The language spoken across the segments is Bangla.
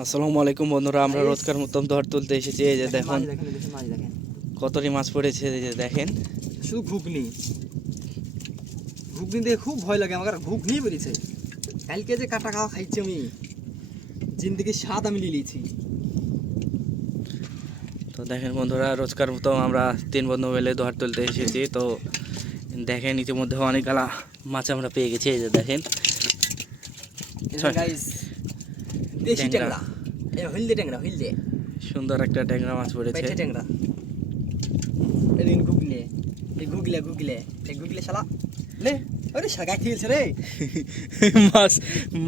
আসসালামু আলাইকুম বন্ধুরা, আমরা রোজকার মতন ধর তুলতে এসেছি। এই যে দেখুন কতটি মাছ পড়েছে, এই যে দেখেন। শুধু ঘুগনি ঘুগনি দিয়ে খুব ভয় লাগে আমার, ঘুগনি বেরিয়েছে। কালকে যে কাটা খাওয়া খাইছি আমি, জিন্দগির স্বাদ আমি লিয়েছি। তো দেখেন বন্ধুরা, রোজকার মতো আমরা 3 বন্ধু মিলে ধর তুলতে এসেছি। তো দেখেন ইতিমধ্যে অনেকগুলা মাছ আমরা পেয়ে গেছি। এই যে দেখেন গাইস, দেশি ট্যাংরা, এই হলদে ট্যাংরা, হলদে সুন্দর একটা ট্যাংরা মাছ পড়েছে। পেটে ট্যাংরা। এই ঘুগলে, এই ঘুগলে ঘুগলে, এই ঘুগলে শালা লে, আরে শাগা খেয়েছে রে।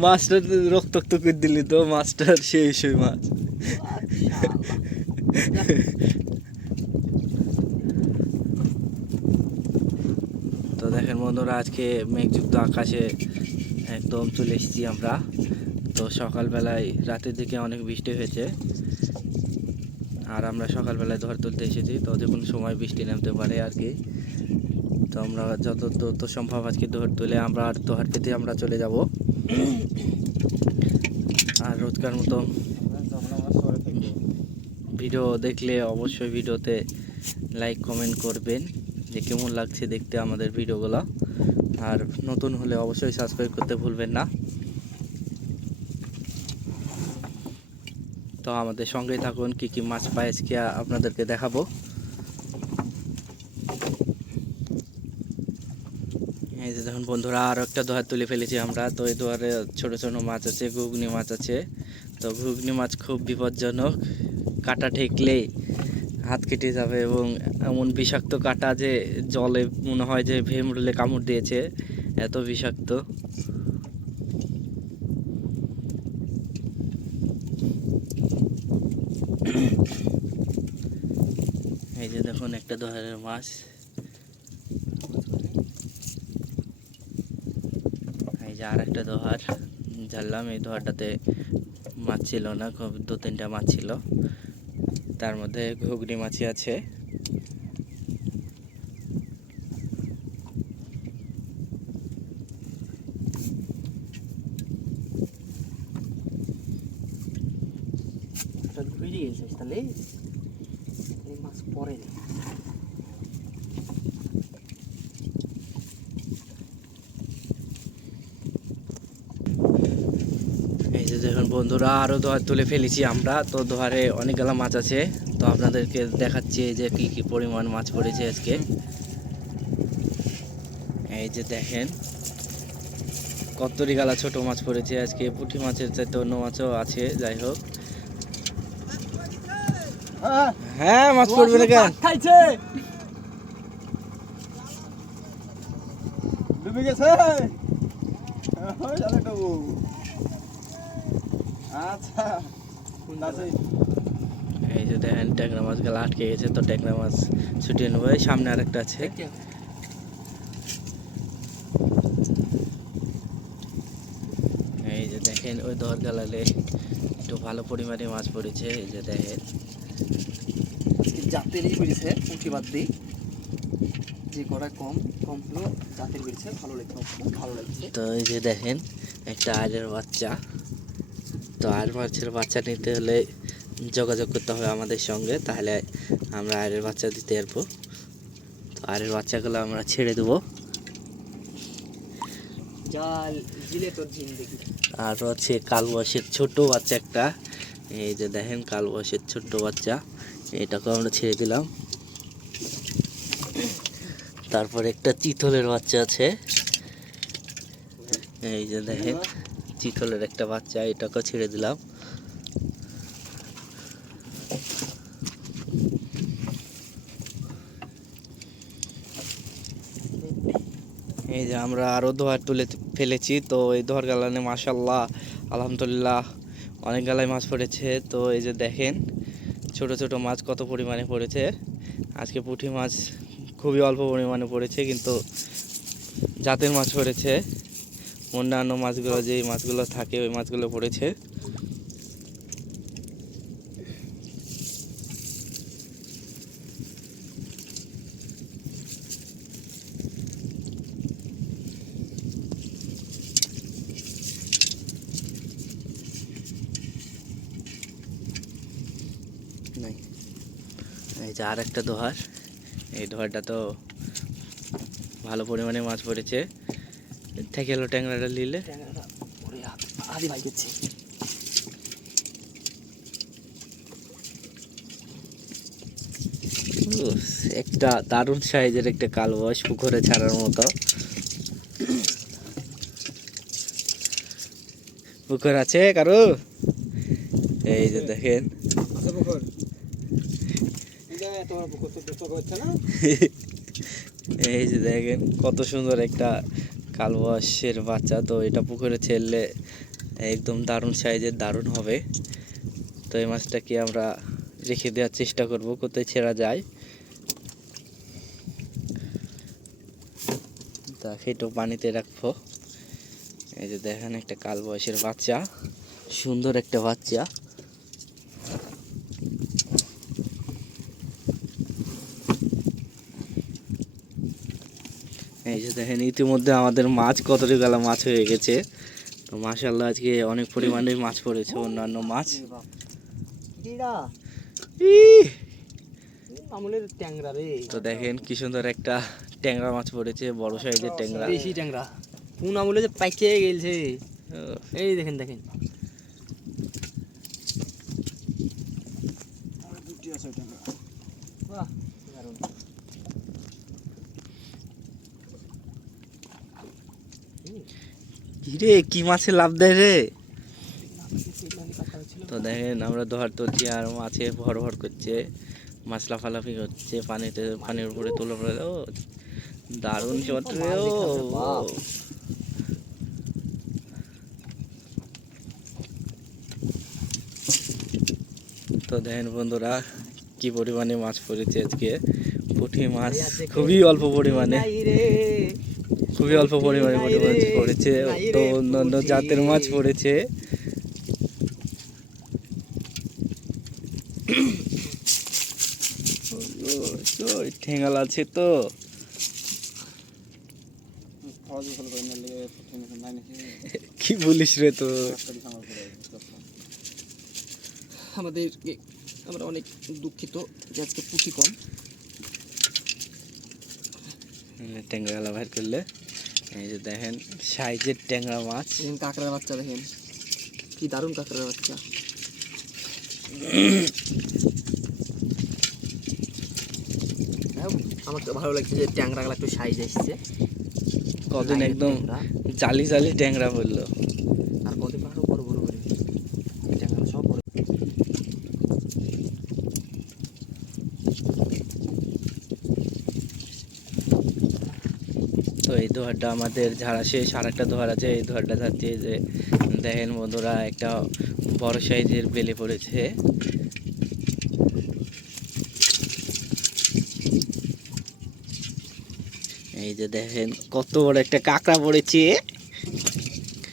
মাছটা রক্ত করে দিলি তো, মাছটার সেই মাছ। তো দেখেন বন্ধুরা, আজকে মেঘযুক্ত আকাশে একদম চলে এসেছি আমরা। তো সকালবেলায় রাতের দিকে অনেক বৃষ্টি হয়েছে, আর আমরা সকালবেলায় ধর তুলতে এসেছি। তো যে কোনো সময় বৃষ্টি নামতে পারে আর কি। তো আমরা যত দ্রুত সম্ভব আজকে ধর তুলে আমরা আর দোহার পেতে আমরা চলে যাব। আর রোজকার মতো ভিডিও দেখলে অবশ্যই ভিডিওতে লাইক কমেন্ট করবেন যে কেমন লাগছে দেখতে আমাদের ভিডিওগুলো। আর নতুন হলে অবশ্যই সাবস্ক্রাইব করতে ভুলবেন না। তো আমাদের সঙ্গেই থাকুন, কি কি মাছ পাই আজকে আপনাদেরকে দেখাবো। এই যে দেখুন বন্ধুরা, আরও একটা দোহার তুলে ফেলেছি আমরা। তো এই দোহারে ছোট ছোট মাছ আছে, ঘুগনি মাছ আছে। তো ঘুগনি মাছ খুব বিপজ্জনক, কাটা ঠেকলেই হাত কেটে যাবে, এবং এমন বিষাক্ত কাটা যে জলে মনে হয় যে ভেমরুলে কামড় দিয়েছে, এত বিষাক্ত। এই যে দেখুন একটা দোহারের মাছ। এই যে আর একটা দোহার ঝাড়লাম। এই দোহারটাতে মাছ ছিল না, খুব 2-3টা মাছ ছিল, তার মধ্যে ঘুগনি মাছই আছে। ঘুরে গেছিস তাহলে, এই মাছ পরে না। এই যে দেখুন বন্ধুরা, আরও দোহার তুলে ফেলেছি আমরা। তো দোহারে অনেকগুলো মাছ আছে, তো আপনাদেরকে দেখাচ্ছি যে কি কি পরিমাণ মাছ পড়েছে আজকে। এই যে দেখেন কতরি গালা ছোট মাছ পড়েছে আজকে। পুঁটি মাছের চাইতে অন্য মাছও আছে, যাই হোক। হ্যাঁ, মাছ পড়বে না কেন? খাইছে, ডুবে গেছে। আচ্ছা, এই যে দেখেন ট্যাংরা মাছ গেলা আটকে গেছে, তো ট্যাংরা মাছ ছুটিয়ে নেবো। এই সামনে আরেকটা আছে। এই যে দেখেন ওই দর গালালে একটু ভালো পরিমাণে মাছ পড়েছে। এই যে দেখেন জাতেরই বেরিয়েছে, পুঁটি বাদ দিই যে কটা কম কম হলো, জাতের বেরিয়েছে, ভালো লাগছে, খুব ভালো লাগছে। তো এই যে দেখেন একটা আয়ের বাচ্চা। তো আয়ের মাছের বাচ্চা নিতে হলে যোগাযোগ করতে হবে আমাদের সঙ্গে, তাহলে আমরা আয়ের বাচ্চা দিতে পারবো। তো আয়ের বাচ্চাগুলো আমরা ছেড়ে দেবো। জাল জিলে তোর জিন্দেগি। আর হচ্ছে কালবাসের ছোট বাচ্চা একটা। এই যে দেখেন কালবাসের ছোট্ট বাচ্চা, এটাকে আমরা ছেড়ে দিলাম। তারপর একটা চিতলের বাচ্চা আছে। এই যে দেখেন চিতলের একটা বাচ্চা, এটাকেও ছেড়ে দিলাম। এই যে আমরা আরও দোহার তুলে ফেলেছি। তো এই দোহার গালানে মাশাল্লাহ আলহামদুলিল্লাহ অনেক গালায় মাছ পড়েছে। তো এই যে দেখেন ছোট ছোট মাছ কত পরিমাণে পড়েছে আজকে। পুঁটি মাছ খুবই অল্প পরিমাণে পড়েছে, কিন্তু জাতের মাছ পড়েছে। অন্যান্য মাছগুলো, যেই মাছগুলো থাকে ওই মাছগুলো পড়েছে। নাই। এই যে আর একটা দোহার, এই দোহারটা তো ভালো পরিমাণে মাছ পড়েছে। থেকে এলো ট্যাংরাটা নিলে ট্যাংরাটা ওরে আদি ভাই গেছে। একটা দারুণ সাইজের একটা কালবাস পুকুরে ছাড়ার মতো। পুকুর আছে কারো? এই যে দেখেন আচ্ছা পুকুর এটা তোমার পুকুর তো দেখতে হচ্ছে না। এই যে দেখেন কত সুন্দর একটা কালবাসের বাচ্চা। তো এটা পুকুরে ছেড়লে একদম দারুণ সাইজের, দারুণ হবে। তো এই মাছটাকে আমরা রেখে দেওয়ার চেষ্টা করব, কোথায় ছেড়া যায়। তাকে একটু পানিতে রাখবো। এই যে দেখেন একটা কালবাসের বাচ্চা, সুন্দর একটা বাচ্চা। এই যে দেখেন ইতিমধ্যে আমাদের মাছ কতটি গালা মাছ হয়ে গেছে। তো মাশাআল্লাহ আজকে অনেক পরিমাণে মাছ পড়েছে, অন্যান্য মাছ। ইহ! আমলের ট্যাংরা রে। তো দেখেন কি সুন্দর একটা ট্যাংরা মাছ পড়েছে, বড় সাইজের ট্যাংরা। দেশি ট্যাংরা কোন আমলে যে পাইকে গেলছে। এই দেখেন দেখেন বাহ দারুণ। রে কি মাছে লাভ দেয় রে। তো দেখেন আমরা দোহার তুলছি আর মাছে ভর ভর করছে, মাছ লাফালাফি করছে পানিতে, পানির উপরে তোলা পড়ে। ও দারুণ শট রে। ও তো দেখেন বন্ধুরা কি পরিমাণে মাছ পড়েছে আজকে। পুঁটি মাছ খুবই অল্প পরিমাণে, খুবই অল্প পরিমাণে পুঁটি মাছ পড়েছে। তো অন্যান্য জাতের মাছ পড়েছে। ঠেঙ্গাল আছে তো। কি বলিস রে তো। আমাদের আমরা অনেক দুঃখিত যে আজকে পুঁটি কম। ট্যাংরা বাইর করলে এই যে দেখেন সাইজের ট্যাংরা মাছ। দেখেন কাঁকড়ার বাচ্চা, দেখেন কি দারুণ কাঁকড়ার বাচ্চা। আমার তো ভালো লাগছে যে ট্যাংরাগুলো একটু সাইজ এসছে। কদিন একদম জালি জালি ট্যাংরা পড়লো। আর কদিন আরো বড় বড় করে ট্যাংরা সব বড়। তো এই দোহারটা আমাদের ঝাড়া শেষ, আর একটা দোহার আছে, এই দোহারটা যাচ্ছে। যে দেখেন বন্ধুরা একটা বড় সাইজের বেলে পড়েছে। এই যে দেখেন কত বড় একটা কাঁকড়া পড়েছে।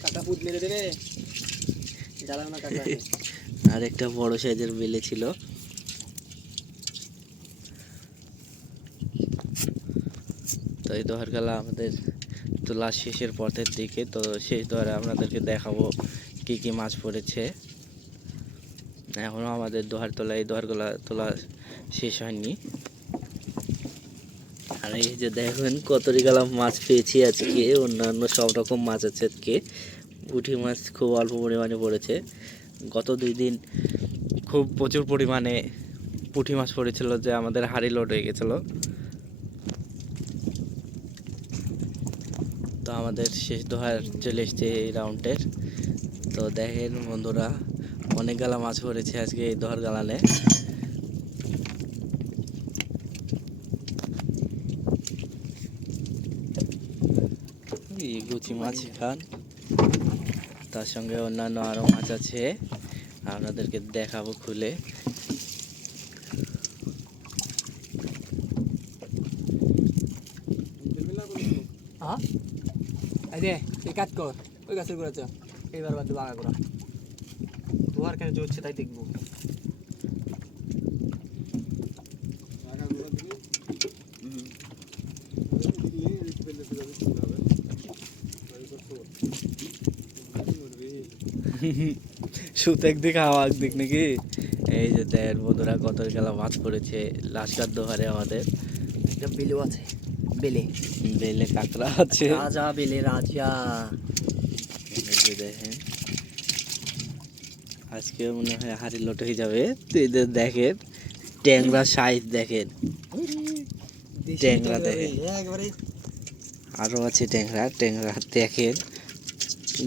কাঁকড়া পুত মেরে দেবে, জ্বালাও না কাঁকড়া। আর একটা বড় সাইজের বেলে ছিল। তো এই দোহার খেলা আমাদের তোলা শেষের পথের দিকে। তো শেষ দোহারে আপনাদেরকে দেখাবো কি কি মাছ পড়েছে। এখনো আমাদের দোহার তোলা, এই দোহারগুলা তোলা শেষ হয়নি। আর এই যে দেখেন কতটি গালা মাছ পেয়েছি আজকে, অন্যান্য সব রকম মাছ আছে আজকে। পুঁটি মাছ খুব অল্প পরিমাণে পড়েছে। গত 2 দিন খুব প্রচুর পরিমাণে পুঁটি মাছ পড়েছিল, যে আমাদের হাড়ি লোড হয়ে গেছিলো। তো আমাদের শেষ দোহার চলে এসছে এই রাউন্ডের। তো দেখেন বন্ধুরা অনেক গালা মাছ পড়েছে আজকে এই দোহার গালানে। গুচি মাছ খান, তার সঙ্গে অন্যান্য আরো মাছ আছে, আপনাদেরকে দেখাবো খুলে। হ্যাঁ এই যে এই কাজ কর, ওই গাছের গোড়া চল, এইবার বাদ বাগা করা তোমার কেন জোরছে তাই দেখবো। সুত একদিক হাওয়া একদিক নাকি। এই যে দেখেন বন্ধুরা কত গেলা মাছ পড়েছে লাস্কার দোহারে আমাদের। একটা বেলেও আছে, বেলে বেলে কাঁকড়া আছে। রাজা, বেলে রাজা। এই যে দেখেন আজকে মনে হয় হাড়ি লোট হয়ে যাবে। তো এই যে দেখেন ট্যাংরা সাইজ দেখেন, ট্যাংরা দেখেন, একবারে আরও আছে ট্যাংরা। ট্যাংরা দেখেন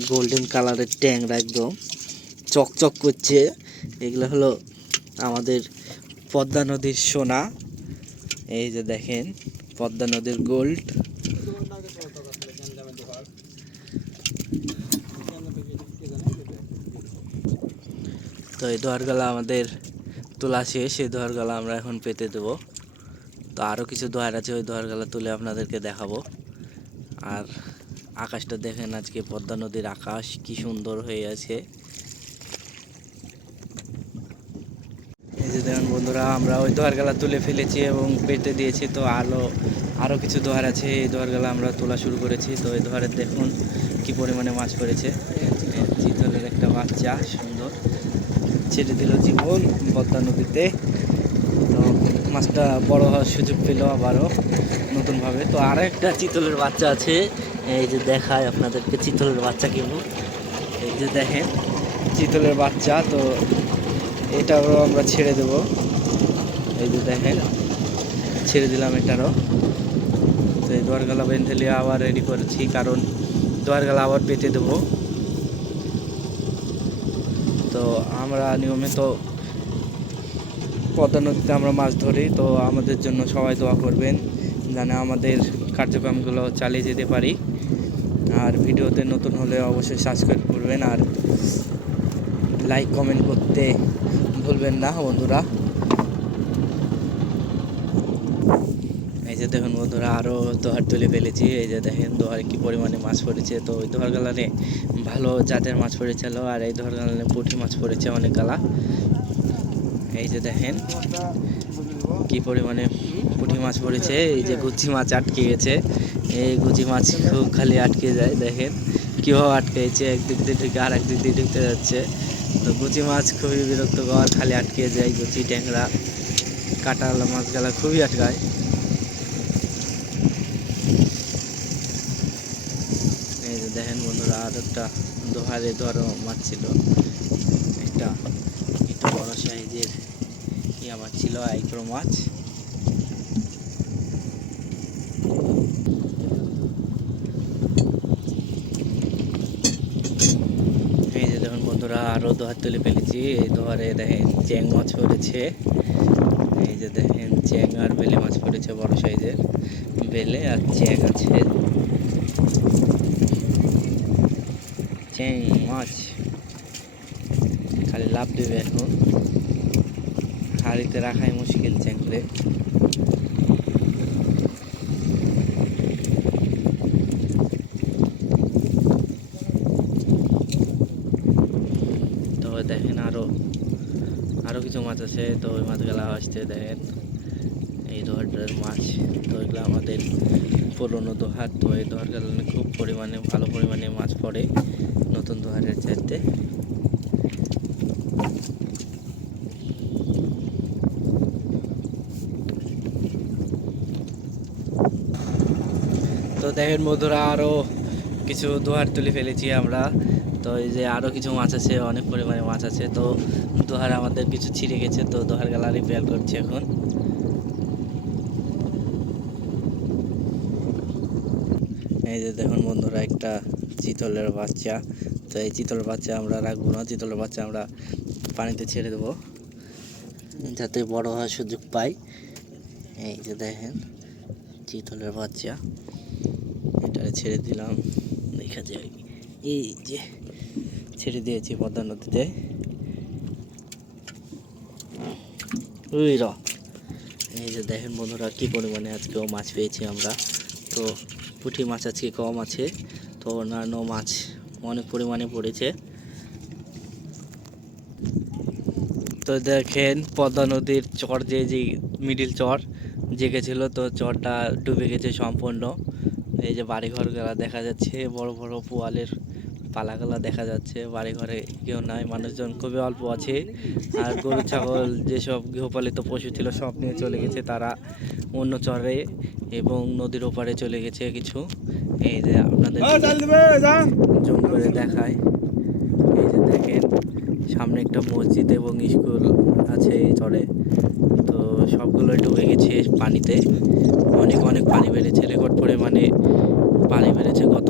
গোল্ডেন কালারের ট্যাংরা, একদম চকচক করছে। এগুলো হলো আমাদের পদ্মা নদীর সোনা। এই যে দেখেন পদ্মা নদীর গোল্ড। তো এই দোয়ারগালা আমাদের তোলা শেষ। এই দোয়ারগালা আমরা এখন পেতে দেবো। তো আরও কিছু দোয়ার আছে, ওই দোয়ারগালা তুলে আপনাদেরকে দেখাবো। আর আকাশটা দেখেন, আজকে পদ্মা নদীর আকাশ কি সুন্দর হয়ে আছে। এই যে দেখুন বন্ধুরা আমরা ওই দোয়ারগালা তুলে ফেলেছি এবং পেতে দিয়েছি। তো আরও কিছু দোয়ার আছে, এই দোয়ারগালা আমরা তোলা শুরু করেছি। তো এই দোয়ারে দেখুন কি পরিমাণে মাছ পড়েছে। চিতলের একটা বাচ্চা সুন্দর ছেড়ে দিল জীবন পদ্মা নদীতে। তো মাছটা বড় হওয়ার সুযোগ পেল আবারও নতুনভাবে। তো আরও একটা চিতলের বাচ্চা আছে, এই যে দেখায় আপনাদেরকে চিতলের বাচ্চা কেমন। এই যে দেখেন চিতলের বাচ্চা। তো এটাও আমরা ছেড়ে দেব। এই যে দেখেন ছেড়ে দিলাম এটারও। তো এই দোয়ারগালা বেঁধে নিয়ে আবার রেডি করেছি, কারণ দোয়ারগালা আবার পেতে দেব। তো আমরা নিয়মিত পদ্মা নদীতে আমরা মাছ ধরি। তো আমাদের জন্য সবাই দোয়া করবেন যেন আমাদের কার্যক্রমগুলো চালিয়ে যেতে পারি। আর ভিডিওতে নতুন হলে অবশ্যই সাবস্ক্রাইব করবেন আর লাইক কমেন্ট করতে ভুলবেন না বন্ধুরা। এই যে দেখুন বন্ধুরা আরও দোহার তুলে ফেলেছি। এই যে দেখেন দোহারে কি পরিমাণে মাছ পড়েছে। তো ওই দোহার গালানে ভালো জাতের মাছ পড়েছিল, আর এই দোহার গালানে পুঁটি মাছ পড়েছে অনেক গালা। এই যে দেখেন কি পরিমাণে পুঁটি মাছ পড়েছে। এই যে গুচি মাছ আটকে গেছে, এই গুচি মাছ খুব খালি আটকে যায়। দেখেন কীভাবে আটকেছে, একদিক দিয়ে ঢুকে আর একদিক দিয়ে ঢুকতে যাচ্ছে। তো গুচি মাছ খুবই বিরক্তকর, খালি আটকে যায়। গুচি ট্যাংরা কাঁটাওয়ালা মাছগুলা খুবই আটকায়। এই যে দেখেন বন্ধুরা আর একটা দোহারে ধরো মাছ ছিল, একটা একটু বড় সাইজের ইয়া মাছ ছিল, আইক্রো মাছ। এই যে দেখুন বন্ধুরা আরও দোহার তুলে ফেলেছি। এই দোহারে দেখেন চ্যাং মাছ পড়েছে। এই যে দেখেন চ্যাং আর বেলে মাছ পড়েছে, বড় সাইজের বেলে আর চ্যাং আছে। চ্যাং মাছ খালি লাভ দেবে এখন, হাড়িতে রাখাই মুশকিল চ্যাংলে। তো দেখেন আরও কিছু মাছ আছে। তো ওই মাছগুলো আসতে দেখেন এই দোহারটার মাছ। তো এগুলো আমাদের পুরনো দোহার। তো এই দোহার কারণে খুব পরিমাণে ভালো পরিমাণে মাছ পড়ে নতুন দোহারের চাইতে। তো দেখেন বন্ধুরা আরও কিছু দোহার তুলে ফেলেছি আমরা। তো এই যে আরও কিছু মাছ আছে, অনেক পরিমাণে মাছ আছে। তো দোহার আমাদের কিছু ছিঁড়ে গেছে, তো দোহার গালা রিপেয়ার করছি এখন। এই যে দেখুন বন্ধুরা একটা চিতলের বাচ্চা। তো এই চিতলের বাচ্চা আমরা রাখবো না, চিতলের বাচ্চা আমরা পানিতে ছেড়ে দেবো যাতে বড় হওয়ার সুযোগ পাই। এই যে দেখেন চিতলের বাচ্চা, এটা ছেড়ে দিলাম। দেখা যায় এই যে ছেড়ে দিয়েছি পদ্মা নদীতে। এই যে দেখেন বন্ধুরা কি পরিমাণে আজকেও মাছ পেয়েছি আমরা। তো পুঁটি মাছ আজকে কম আছে, তো অন্যান্য মাছ অনেক পরিমাণে পড়েছে। তো দেখেন পদ্মা নদীর চর যে মিডিল চর জেগেছিল, তো চরটা ডুবে গেছে সম্পূর্ণ। এই যে বাড়িঘরগুলো দেখা যাচ্ছে, বড় বড় পোয়ালের পালাগুলা দেখা যাচ্ছে। বাড়ি ঘরে কেউ নাই, মানুষজন খুবই অল্প আছে। আর গরু ছাগল যেসব গৃহপালিত পশু ছিল সব নিয়ে চলে গেছে তারা অন্য চরে এবং নদীর ওপারে চলে গেছে কিছু। এই যে আপনাদের জুম করে দেখায়, এই যে দেখেন সামনে একটা মসজিদ এবং স্কুল আছে এই চরে। তো সবগুলোই ডুবে গেছে পানিতে। অনেক অনেক পানি বেড়েছে, রেকর্ড পরিমাণে পানি বেড়েছে গত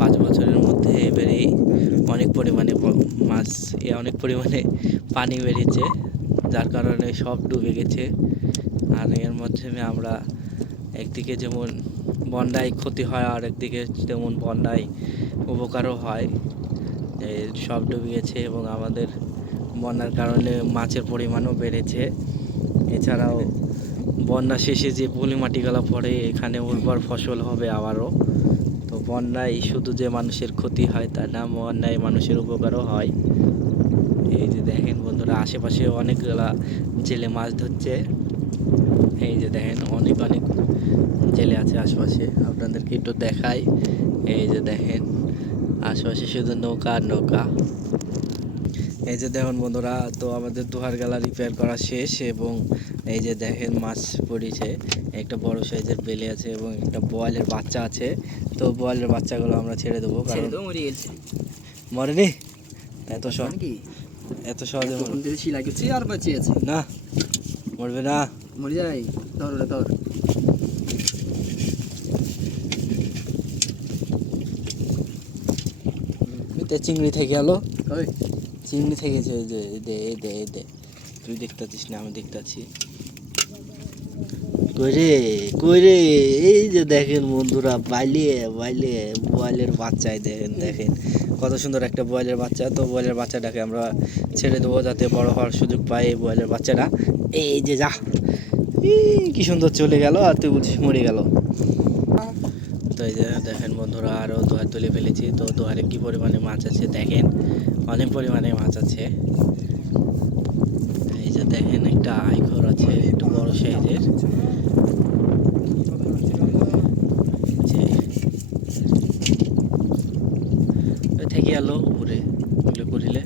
5 বছরের মধ্যে। এবারে অনেক পরিমাণে মাছ অনেক পরিমাণে পানি বেড়েছে, যার কারণে সব ডুবে গেছে। আর এর মাধ্যমে আমরা একদিকে যেমন বন্যায় ক্ষতি হয় আর একদিকে তেমন বন্যায় উপকারও হয়। সব ডুবে গেছে এবং আমাদের বন্যার কারণে মাছের পরিমাণও বেড়েছে। এছাড়াও বন্যা শেষে যে পলি মাটিগুলো পড়ে এখানে উর্বর ফসল হবে আবারও। তো বন্যায় শুধু যে মানুষের ক্ষতি হয় তা না, বন্যায় মানুষের উপকারও হয়। এই যে দেখেন বন্ধুরা, আশেপাশে অনেকগুলা জেলে মাছ ধরছে। এই যে দেখেন অনেক অনেক জেলে আছে আশেপাশে, আপনাদেরকে একটু দেখাই। এই যে দেখেন আশেপাশে শুধু নৌকা আর নৌকা। এই যে দেখুন বন্ধুরা, তো আমাদের দুহার গালা রিপেয়ার করা শেষ এবং এই যে দেখেন মাছ পড়েছে। একটা বড় সাইজের বেলে আছে এবং একটা বোয়ালের বাচ্চা আছে। তো বোয়ালের বাচ্চাগুলো আমরা ছেড়ে দেবো, কারণ মরেনি। এত এত সহজে আর বাঁচিয়েছে না, মরবে না। মরে যাই, ধর ওটা ধর। চিংড়ি থেকে গেলো, ওই চিংড়ি থেকেছে। ওই যে এই দে তুই দেখতে পাচ্ছিস না, আমি দেখতে পাচ্ছি। কইরে এই যে দেখেন বন্ধুরা, বাইলে বোয়ালের বাচ্চাই দেখেন দেখেন কত সুন্দর একটা বোয়ালের বাচ্চা। তো বোয়ালের বাচ্চাটাকে আমরা ছেড়ে দেবো যাতে বড় হওয়ার সুযোগ পায় এই বোয়ালের বাচ্চাটা। এই যে যা, কি সুন্দর চলে গেল আর তুই বলছিস মরে গেল। তো এই যে দেখেন বন্ধুরা, আরও দোয়ার তুলে ফেলেছি। তো দোয়ারে কি পরিমাণে মাছ আছে দেখেন, অনেক পরিমাণে মাছ আছে। এই যে দেখেন একটা আইখর আছে একটু বড় সাইজের। থেকে গেল উপরে এগুলো করিলে।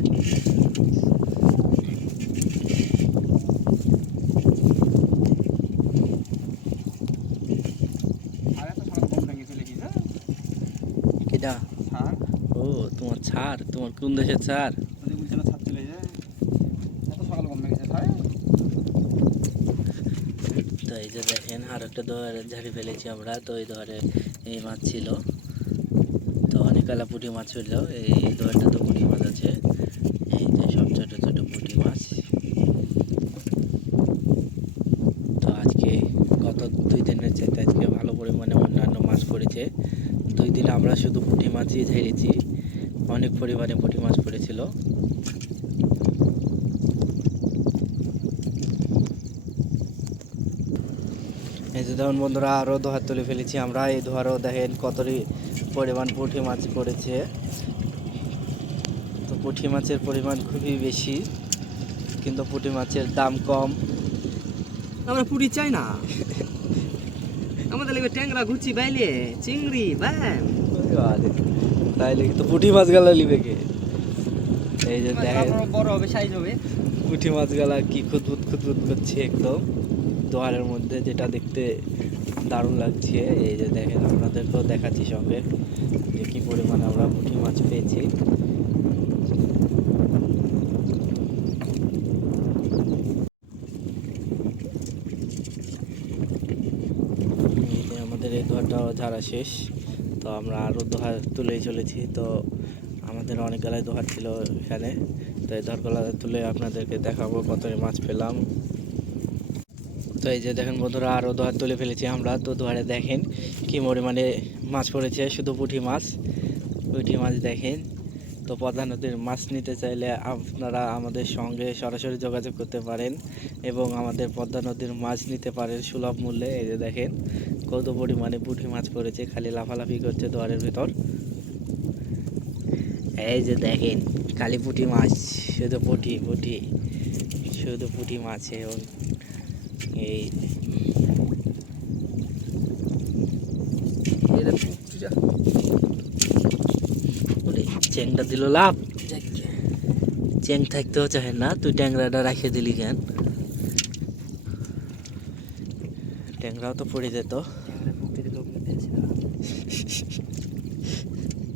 কেটা? ও তোমার ছাড়, তোমার কোন দেশের ছাড়? তো এই যে দেখেন আর একটা দোয়ারে ঝাড়ি ফেলেছি আমরা। তো এই দোয়ারে এই মাছ ছিল, তো অনেক কালা পুঁটি মাছ ছিল। এই দোয়ারটা তো পুঁটি মাছ আছে, এই যে সব ছোট ছোট পুঁটি মাছ। তো আজকে গত 2 দিনের চাইতে আজকে ভালো পরিমাণে অন্যান্য মাছ পড়েছে। 2 দিন আমরা শুধু পুঁটি মাছই ঝেড়েছি, অনেক পরিমাণে পুঁটি মাছ পড়েছিল। এই যে দেখুন বন্ধুরা, আরও দোহার তুলে ফেলেছি আমরা। এই দোহারও দেখেন কতই পরিমাণ পুঁটি মাছ পড়েছে। তো পুঁটি মাছের পরিমাণ খুবই বেশি, কিন্তু পুঁটি মাছের দাম কম। আমরা পুরি চাই না, আমাদের লাগবে ট্যাংরা, গুচি, বাইলে, চিংড়ি, ব্যাম। তাইলে তো পুঁটি মাছ গালা লিবে কে? এই যে দেখেন বড় হবে, সাইজ হবে। পুঁটি মাছ গালা কি খুদবুদ খুদবুদ করছে একদম দোয়ারের মধ্যে, যেটা দেখতে দারুণ লাগছে। এই যে দেখেন আপনাদেরকেও দেখাচ্ছি সঙ্গে যে কী পরিমাণে আমরা পুঁটি মাছ পেয়েছি। এই যে আমাদের এই দোয়ারটাও ঝাড়া শেষ, তো আমরা আরও দোহার তুলেই চলেছি। তো আমাদের অনেক গালায় দোহার ছিল এখানে, তো এই দোহারগুলো তুলে আপনাদেরকে দেখাবো কত মাছ পেলাম। তো এই যে দেখেন বন্ধুরা, আরও দোহার তুলে ফেলেছি আমরা। তো দোহারে দেখেন কি পরিমাণে মাছ পড়েছে, শুধু পুঁটি মাছ দেখেন। তো পদ্মা নদীর মাছ নিতে চাইলে আপনারা আমাদের সঙ্গে সরাসরি যোগাযোগ করতে পারেন এবং আমাদের পদ্মা নদীর মাছ নিতে পারেন সুলভ মূল্যে। এই যে দেখেন কত পরিমাণে পুঁটি মাছ পড়েছে, খালি লাফালাফি করছে দোয়ারের ভিতর। এই যে দেখেন খালি পুঁটি মাছ, শুধু পুঁটি মাছ। এবং এই ট্যাংরাটা দিল লাভ। চ্যাং থাকতেও চাহে না, তুই ট্যাংরাটা রাখিয়ে দিলি কেন? ট্যাংরাও তো পড়ে যেত।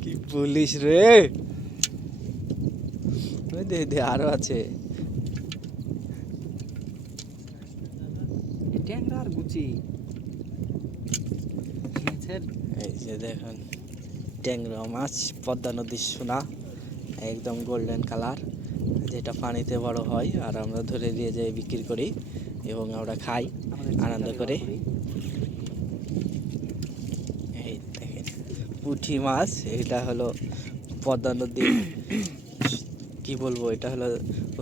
কি বলিস রে? ওই দে দে, আরো আছে। ট্যাংরা আর গুচি এই যে দেখুন ট্যাংরা মাছ, পদ্মা নদীর সোনা, একদম গোল্ডেন কালার, যেটা পানিতে বড় হয় আর আমরা ধরে দিয়ে যাই বিক্রি করি এবং আমরা খাই আনন্দ করে। এই দেখেন পুঁটি মাছ, এটা হলো পদ্মা নদীর, কি বলবো, এটা হলো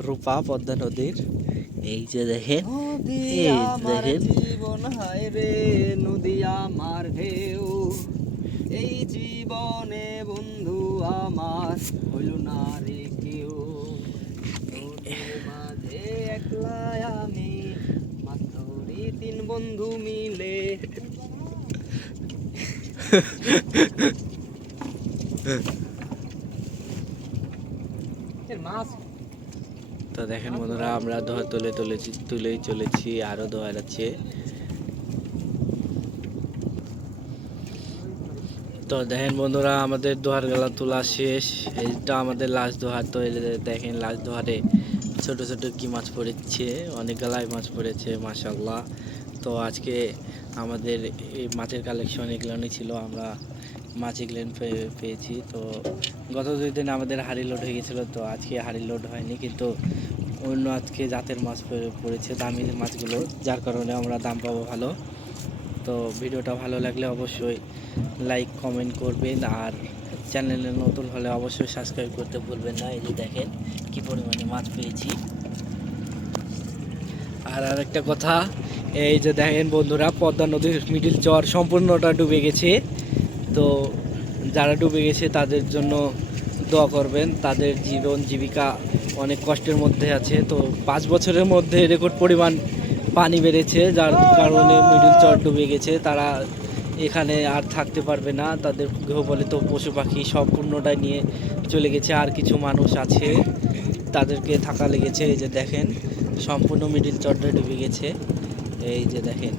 রূপা পদ্মা নদীর। এই যে দেখেন, এই দেখেন জীবন হায় রে নদী আমার ঢেউ, এই জীবনে বন্ধু আমার হইল না রে কেউ, নদীর মাঝে একলা আমি মাছ ধরি তিন বন্ধু মিলে। মাছ তো দেখেন বন্ধুরা, আমরা দোয়া তুলেই চলেছি, আরো দোয়া যাচ্ছে। তো দেখেন বন্ধুরা, আমাদের দোহার গেলা তোলা শেষ, এইটা আমাদের লাস্ট দোহার। তো এই যে দেখেন লাস্ট দোহারে ছোট ছোট কি মাছ পড়েছে, অনেক গালায় মাছ পড়েছে মাশাআল্লাহ। তো আজকে আমাদের এই মাছের কালেকশন এগুলোই ছিল, আমরা মাছ এগুলো পেয়েছি। তো গত 2 দিন আমাদের হাড়ি লোড হয়ে গেছিলো, তো আজকে হাড়ি লোড হয়নি, কিন্তু অন্য আজকে জাতের মাছ পড়েছে, দামি মাছগুলো, যার কারণে আমরা দাম পাবো ভালো। তো ভিডিওটা ভালো লাগলে অবশ্যই লাইক কমেন্ট করবেন, আর চ্যানেলে নতুন হলে অবশ্যই সাবস্ক্রাইব করতে ভুলবেন না। এই যে দেখেন কি পরিমাণে মাছ পেয়েছি। আর আরেকটা কথা, এই যে দেখেন বন্ধুরা, পদ্মা নদীর মিডিল চর সম্পূর্ণটা ডুবে গেছে। তো যারা ডুবে গেছে তাদের জন্য দোয়া করবেন, তাদের জীবন জীবিকা অনেক কষ্টের মধ্যে আছে। তো 5 বছরের মধ্যে রেকর্ড পরিমাণ পানি বেড়েছে, যার কারণে মিডিল চর ডুবে গেছে। তারা এখানে আর থাকতে পারবে না, তাদের গৃহপালিত পশু পাখি সম্পূর্ণটাই নিয়ে চলে গেছে। আর কিছু মানুষ আছে, তাদেরকে থাকা লেগেছে। এই যে দেখেন সম্পূর্ণ মিডিল চরটা ডুবে গেছে। এই যে দেখেন